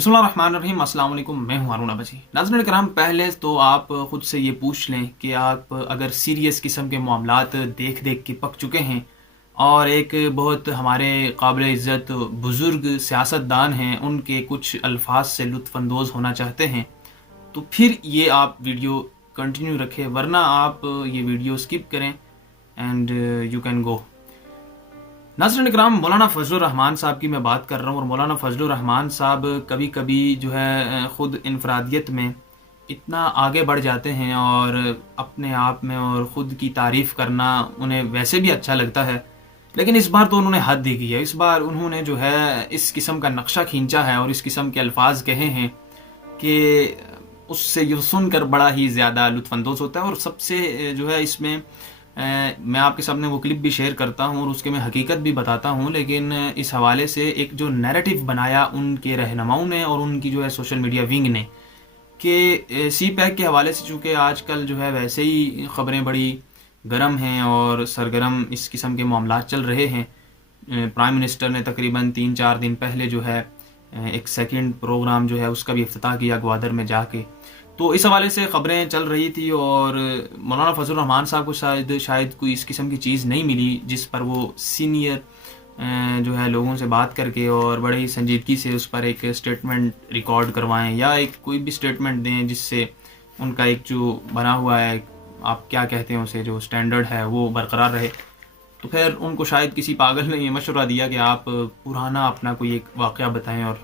बिस्मिल्लाहिर्रहमानिर्रहीम। अस्सलाम वालेकुम। मैं हूं हारून अब्बासी। नाज़रीन कराम, पहले तो आप ख़ुद से ये पूछ लें कि आप अगर सीरियस किस्म के मामलात देख देख के पक चुके हैं और एक बहुत हमारे काबिल इज़्ज़त बुज़ुर्ग सियासतदान हैं, उनके कुछ अल्फाज से लुत्फ़अंदोज़ होना चाहते हैं, तो फिर ये आप वीडियो कंटिन्यू रखें, वरना आप ये वीडियो स्किप करें एंड यू कैन गो। नाज़रीन इकराम, मौलाना फजलुर रहमान साहब की मैं बात कर रहा हूँ, और मौलाना फजलुर रहमान साहब कभी कभी जो है ख़ुद इनफरादियत में इतना आगे बढ़ जाते हैं और अपने आप में और ख़ुद की तारीफ़ करना उन्हें वैसे भी अच्छा लगता है, लेकिन इस बार तो उन्होंने हद ही की है। इस बार उन्होंने जो है इस किस्म का नक्शा खींचा है और इस किस्म के अल्फाज कहे हैं कि उससे ये सुनकर बड़ा ही ज़्यादा लुत्फ़अंदोज़ होता है। और सबसे जो है इसमें मैं आपके सामने वो क्लिप भी शेयर करता हूँ और उसके मैं हकीकत भी बताता हूँ, लेकिन इस हवाले से एक जो नैरेटिव बनाया उनके रहनुमाओं ने और उनकी जो है सोशल मीडिया विंग ने कि सी पैक के हवाले से, चूँकि आजकल जो है वैसे ही ख़बरें बड़ी गर्म हैं और सरगर्म इस किस्म के मामलात चल रहे हैं। प्राइम मिनिस्टर ने तकरीबन 3-4 दिन पहले जो है एक सेकंड प्रोग्राम जो है उसका भी इफ्तिताह किया ग्वादर में जाके, तो इस हवाले से ख़बरें चल रही थी और मौलाना फजलुर रहमान साहब को शायद कोई इस किस्म की चीज़ नहीं मिली जिस पर वो सीनियर जो है लोगों से बात करके और बड़े ही संजीदगी से उस पर एक स्टेटमेंट रिकॉर्ड करवाएं या एक कोई भी स्टेटमेंट दें जिससे उनका एक जो बना हुआ है, आप क्या कहते हैं उसे, जो स्टैंडर्ड है वो बरकरार रहे। तो फिर उनको शायद किसी पागल ने ये मशवरा दिया कि आप पुराना अपना कोई एक वाक़या बताएं और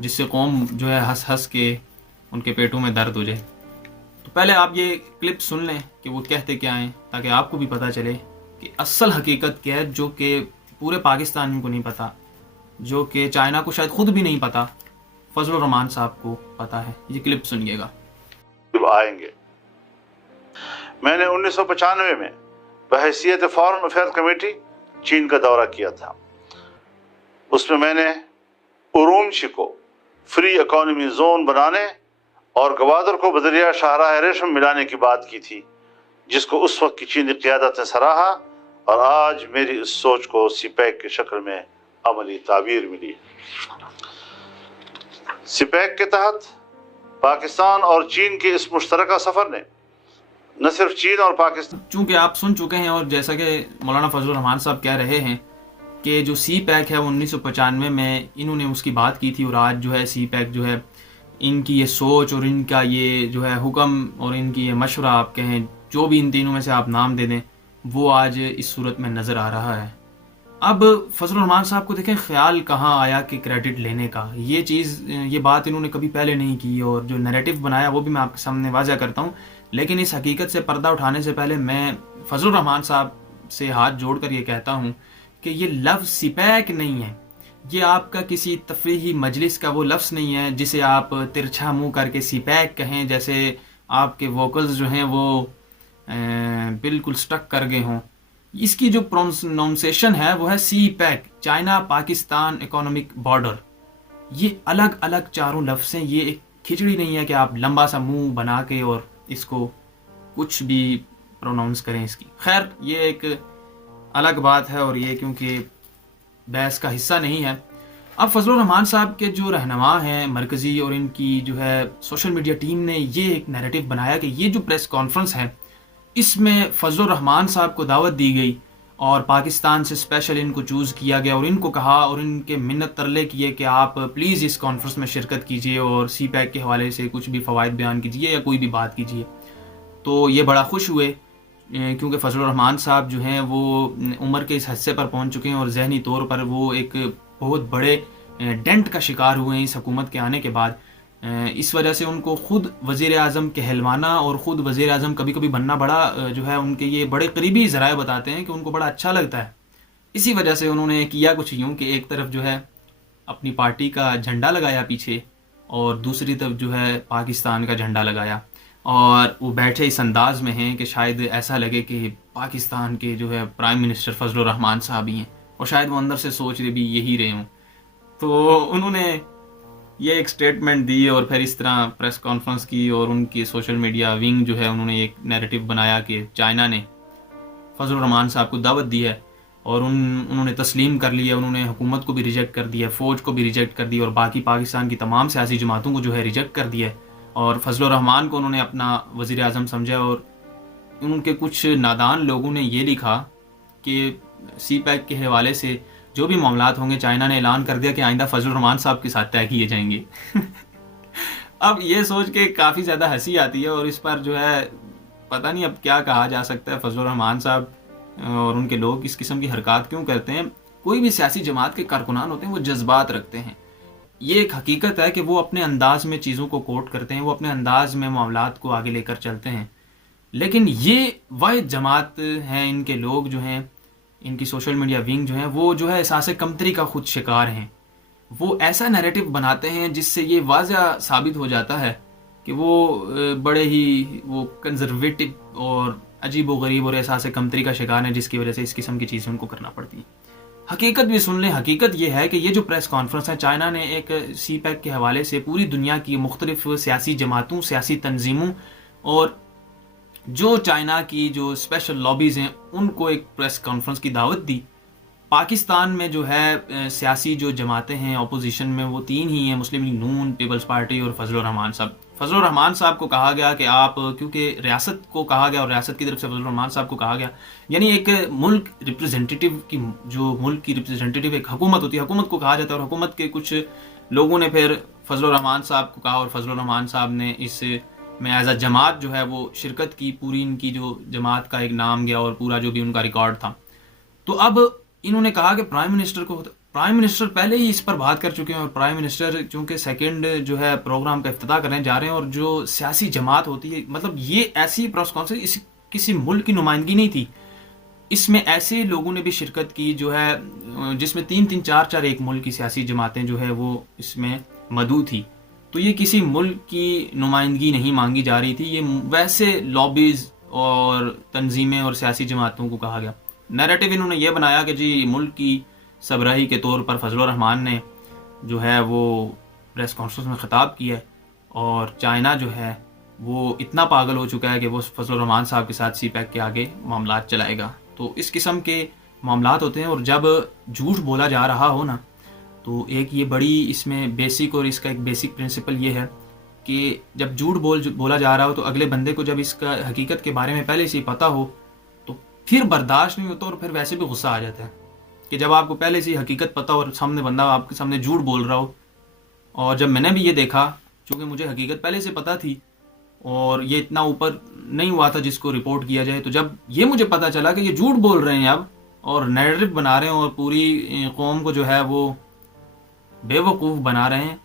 जिससे कौम जो है हंस हंस के उनके पेटों में दर्द हो जाए। तो पहले आप ये क्लिप सुन लें कि वो कहते क्या हैं, ताकि आपको भी पता चले कि असल हकीकत क्या है, जो कि पूरे पाकिस्तान को नहीं पता, जो कि चाइना को शायद खुद भी नहीं पता, फजलुर रहमान साहब को पता है। ये क्लिप सुनिएगा। आएंगे। मैंने 1995 में बहैसियत फॉरेन अफेयर कमेटी चीन का दौरा किया था। उसमें मैंने उरुमची को फ्री इकोनॉमी जोन बनाने और गवादर को बदरिया शाहराह रेशम मिलाने की बात की थी, जिसको उस वक्त की चीनी क़यादत ने सराहा, और आज मेरी इस सोच को सीपैक की शक्ल में अमली ताबीर मिली। सीपैक के तहत पाकिस्तान और चीन के इस मुश्तरका सफ़र ने न सिर्फ चीन और पाकिस्तान, चूँकि आप सुन चुके हैं और जैसा कि मौलाना फजलुर रहमान साहब कह रहे हैं कि जो सी पैक है 1995 में इन्होंने उसकी बात की थी, और आज जो है सी पैक जो है इनकी ये सोच और इनका ये जो है हुक्म और इनकी ये मशवरा, आप कहें जो भी इन तीनों में से आप नाम दे दें, वो आज इस सूरत में नज़र आ रहा है। अब फजलुर रहमान साहब को देखें, ख्याल कहाँ आया कि क्रेडिट लेने का, ये बात इन्होंने कभी पहले नहीं की, और जो नैरेटिव बनाया वो भी मैं आपके सामने वाज़ा करता हूँ। लेकिन इस हकीकत से पर्दा उठाने से पहले मैं फजलुर रहमान साहब से हाथ जोड़ कर ये कहता हूँ कि ये लफ्ज़ सीपैक नहीं है, ये आपका किसी तफरीही मजलिस का वो लफ्ज़ नहीं है जिसे आप तिरछा मुंह करके सीपैक कहें, जैसे आपके वोकल्स जो हैं वो बिल्कुल स्टक कर गए हों। इसकी जो प्रोनाउंसिएशन है वो है CPEC, China Pakistan economic border. ये अलग अलग चारों लफ्ज़ हैं, ये एक खिचड़ी नहीं है कि आप लंबा सा मुंह बना के और इसको कुछ भी प्रोनाउंस करें इसकी। खैर, ये एक अलग बात है और ये क्योंकि बहस का हिस्सा नहीं है। अब फजलुर रहमान साहब के जो रहनुमा हैं मरकज़ी और इनकी जो है सोशल मीडिया टीम ने ये एक नैरेटिव बनाया कि ये जो प्रेस कॉन्फ्रेंस है इसमें फजलुर रहमान साहब को दावत दी गई और पाकिस्तान से स्पेशल इनको चूज़ किया गया और इनको कहा और इनके मिन्नत तरले किए कि आप प्लीज़ इस कॉन्फ्रेंस में शिरकत कीजिए और सी पैक के हवाले से कुछ भी फ़वाइद बयान कीजिए या कोई भी बात कीजिए। तो ये बड़ा खुश हुए क्योंकि फजलुर रहमान साहब जो हैं वो उम्र के इस हिस्से पर पहुंच चुके हैं और जहनी तौर पर वो एक बहुत बड़े डेंट का शिकार हुए हैं इस हुकूमत के आने के बाद। इस वजह से उनको ख़ुद वज़ीर आज़म कहलवाना और ख़ुद वज़ीर आज़म कभी कभी बनना बड़ा जो है उनके ये बड़े करीबी ज़राए बताते हैं कि उनको बड़ा अच्छा लगता है। इसी वजह से उन्होंने किया कुछ यूँ कि एक तरफ जो है अपनी पार्टी का झंडा लगाया पीछे और दूसरी तरफ जो है पाकिस्तान का झंडा लगाया, और वो बैठे इस अंदाज में हैं कि शायद ऐसा लगे कि पाकिस्तान के जो है प्राइम मिनिस्टर फजलुर रहमान साहब ही हैं, और शायद वो अंदर से सोच रहे भी यही रहे हों। तो उन्होंने ये एक स्टेटमेंट दी और फिर इस तरह प्रेस कॉन्फ्रेंस की और उनकी सोशल मीडिया विंग जो है उन्होंने एक नैरेटिव बनाया कि चाइना ने फजलुर रहमान साहब को दावत दी है اور انہوں نے تسلیم کر لیا، انہوں نے حکومت کو بھی ریجیکٹ کر دیا، فوج کو بھی ریجیکٹ کر دیا، اور باقی پاکستان کی تمام سیاسی جماعتوں کو جو ہے ریجیکٹ کر دیا، اور فضل الرحمان کو انہوں نے اپنا وزیر اعظم سمجھا۔ اور ان کے کچھ نادان لوگوں نے یہ لکھا کہ سی پیک کے حوالے سے جو بھی معاملات ہوں گے، چائنا نے اعلان کر دیا کہ آئندہ فضل الرحمان صاحب کے ساتھ طے کیے جائیں گے۔ اب یہ سوچ کے کافی زیادہ ہنسی آتی ہے، اور اس پر جو ہے پتہ نہیں اب کیا کہا جا سکتا ہے۔ فضل الرحمان صاحب اور ان کے لوگ اس قسم کی حرکات کیوں کرتے ہیں؟ کوئی بھی سیاسی جماعت کے کارکنان ہوتے ہیں، وہ جذبات رکھتے ہیں۔ یہ ایک حقیقت ہے کہ وہ اپنے انداز میں چیزوں کو کوٹ کرتے ہیں، وہ اپنے انداز میں معاملات کو آگے لے کر چلتے ہیں، لیکن یہ واحد جماعت ہیں، ان کے لوگ جو ہیں، ان کی سوشل میڈیا ونگ جو ہیں، وہ جو ہے احساس کمتری کا خود شکار ہیں۔ وہ ایسا نیریٹو بناتے ہیں جس سے یہ واضح ثابت ہو جاتا ہے کہ وہ بڑے ہی وہ کنزرویٹو اور عجیب و غریب اور احساس کمتری کا شکار ہیں، جس کی وجہ سے اس قسم کی چیزیں ان کو کرنا پڑتی ہیں۔ حقیقت بھی سن لیں، حقیقت یہ ہے کہ یہ جو پریس کانفرنس ہے، چائنا نے ایک سی پیک کے حوالے سے پوری دنیا کی مختلف سیاسی جماعتوں، سیاسی تنظیموں اور جو چائنا کی جو اسپیشل لابیز ہیں ان کو ایک پریس کانفرنس کی دعوت دی۔ پاکستان میں جو ہے سیاسی جو جماعتیں ہیں اپوزیشن میں، وہ 3 ہی ہیں، مسلم لیگ نون، پیپلز پارٹی اور فضل الرحمان صاحب۔ فضل الرحمان صاحب کو کہا گیا کہ آپ، کیونکہ ریاست کو کہا گیا اور ریاست کی طرف سے فضل الرحمان صاحب کو کہا گیا، یعنی ایک ملک ریپریزنٹیٹیو کی، جو ملک کی ریپریزنٹیٹیو ایک حکومت ہوتی ہے، حکومت کو کہا جاتا ہے، اور حکومت کے کچھ لوگوں نے پھر فضل الرحمان صاحب کو کہا، اور فضل الرحمان صاحب نے اس میں ایز اے جماعت جو ہے وہ شرکت کی، پوری ان کی جو جماعت کا ایک نام گیا اور پورا جو بھی ان کا ریکارڈ تھا۔ تو اب انہوں نے کہا کہ پرائم منسٹر پہلے ہی اس پر بات کر چکے ہیں، اور پرائم منسٹر چونکہ سیکنڈ جو ہے پروگرام کا افتتاح کرنے جا رہے ہیں، اور جو سیاسی جماعت ہوتی ہے، مطلب یہ ایسی پریس کانفرنس کسی ملک کی نمائندگی نہیں تھی، اس میں ایسے لوگوں نے بھی شرکت کی جو ہے جس میں 3 4 ایک ملک کی سیاسی جماعتیں جو ہے وہ اس میں مدعو تھی۔ تو یہ کسی ملک کی نمائندگی نہیں مانگی جا رہی تھی، یہ ویسے لابیز اور تنظیمیں اور سیاسی جماعتوں کو کہا گیا۔ نیریٹو انہوں نے یہ بنایا کہ جی ملک کی سربراہی کے طور پر فضل الرحمان نے جو ہے وہ پریس کانفرنس میں خطاب کیا ہے، اور چائنا جو ہے وہ اتنا پاگل ہو چکا ہے کہ وہ فضل الرحمان صاحب کے ساتھ سی پیک کے آگے معاملات چلائے گا۔ تو اس قسم کے معاملات ہوتے ہیں، اور جب جھوٹ بولا جا رہا ہو نا، تو ایک یہ بڑی اس میں بیسک، اور اس کا ایک بیسک پرنسپل یہ ہے کہ جب جھوٹ بولا جا رہا ہو تو اگلے بندے کو جب اس کا حقیقت کے بارے میں پہلے سے ہی پتہ ہو تو پھر برداشت نہیں ہوتا، اور پھر ویسے بھی غصہ آ جاتا ہے کہ جب آپ کو پہلے سے ہی حقیقت پتہ اور سامنے بندہ آپ کے سامنے جھوٹ بول رہا ہو۔ اور جب میں نے بھی یہ دیکھا، چونکہ مجھے حقیقت پہلے سے پتہ تھی اور یہ اتنا اوپر نہیں ہوا تھا جس کو رپورٹ کیا جائے، تو جب یہ مجھے پتہ چلا کہ یہ جھوٹ بول رہے ہیں اب اور نیریٹو بنا رہے ہیں اور پوری قوم کو جو ہے وہ بے وقوف بنا رہے ہیں،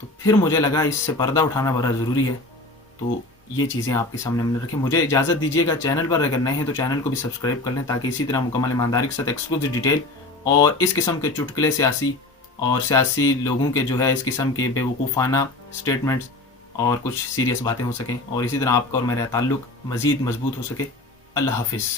تو پھر مجھے لگا اس سے پردہ اٹھانا بڑا ضروری ہے۔ تو یہ چیزیں آپ کے سامنے میں نے رکھی۔ مجھے اجازت دیجیے گا، چینل پر اگر نئے ہیں تو چینل کو بھی سبسکرائب کر لیں، تاکہ اسی طرح مکمل ایمانداری کے ساتھ ایکسکلوسیو ڈیٹیل اور اس قسم کے چٹکلے سیاسی لوگوں کے جو ہے اس قسم کے بے وقوفانہ سٹیٹمنٹس اور کچھ سیریس باتیں ہو سکیں، اور اسی طرح آپ کا اور میرا تعلق مزید مضبوط ہو سکے۔ اللہ حافظ۔